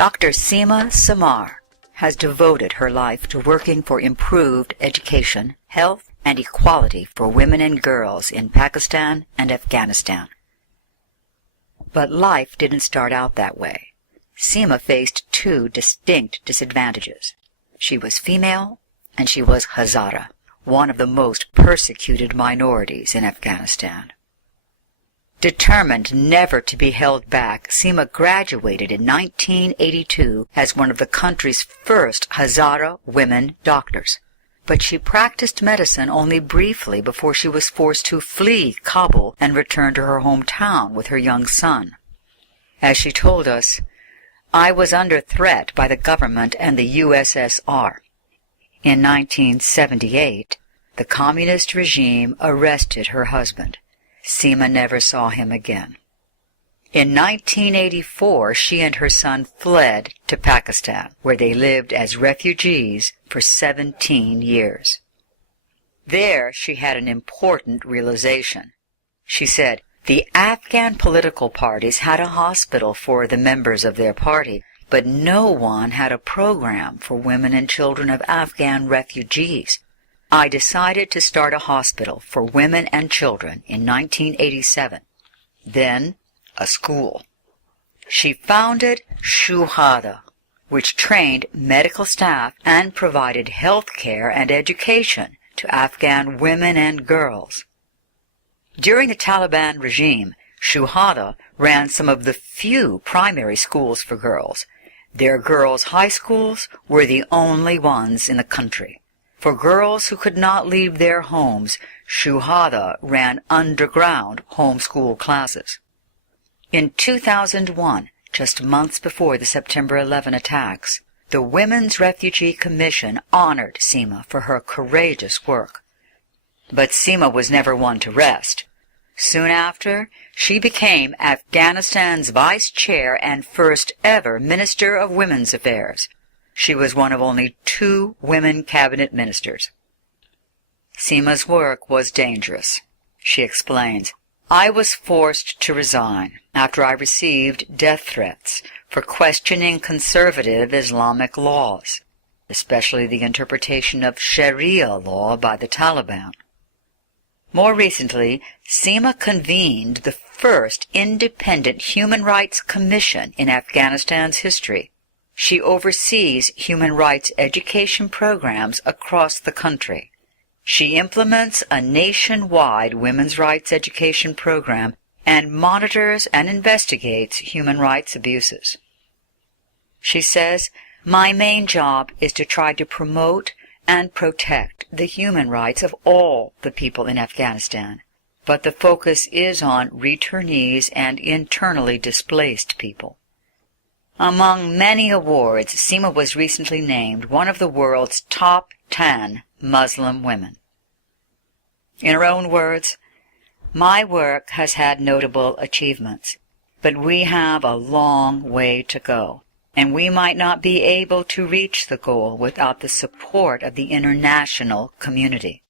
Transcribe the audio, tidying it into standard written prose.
Dr. Sima Samar has devoted her life to working for improved education, health, and equality for women and girls in Pakistan and Afghanistan. But life didn't start out that way. Sima faced two distinct disadvantages. She was female, and she was Hazara, one of the most persecuted minorities in Afghanistan. Determined never to be held back, Sima graduated in 1982 as one of the country's first Hazara women doctors. But she practiced medicine only briefly before she was forced to flee Kabul and return to her hometown with her young son. As she told us, "I was under threat by the government and the USSR. In 1978, the communist regime arrested her husband. Sima never saw him again. In 1984, she and her son fled to Pakistan, where they lived as refugees for 17 years. There, she had an important realization. She said, the Afghan political parties had a hospital for the members of their party, but no one had a program for women and children of Afghan refugees. I decided to start a hospital for women and children in 1987. Then, a school. She founded Shuhada, which trained medical staff and provided health care and education to Afghan women and girls. During the Taliban regime, Shuhada ran some of the few primary schools for girls. Their girls' high schools were the only ones in the country. For girls who could not leave their homes, Shuhada ran underground homeschool classes. In 2001, just months before the September 11 attacks, the Women's Refugee Commission honored Sima for her courageous work. But Sima was never one to rest. Soon after, she became Afghanistan's vice chair and first ever Minister of Women's Affairs. She was one of only 2 women cabinet ministers. Sima's work was dangerous. She explains, "I was forced to resign after I received death threats for questioning conservative Islamic laws, especially the interpretation of Sharia law by the Taliban." More recently, Sima convened the first independent human rights commission in Afghanistan's history. She oversees human rights education programs across the country. She implements a nationwide women's rights education program and monitors and investigates human rights abuses. She says, "My main job is to try to promote and protect the human rights of all the people in Afghanistan, but the focus is on returnees and internally displaced people." Among many awards, Sima was recently named one of the world's top 10 Muslim women. In her own words, "My work has had notable achievements, but we have a long way to go, and we might not be able to reach the goal without the support of the international community."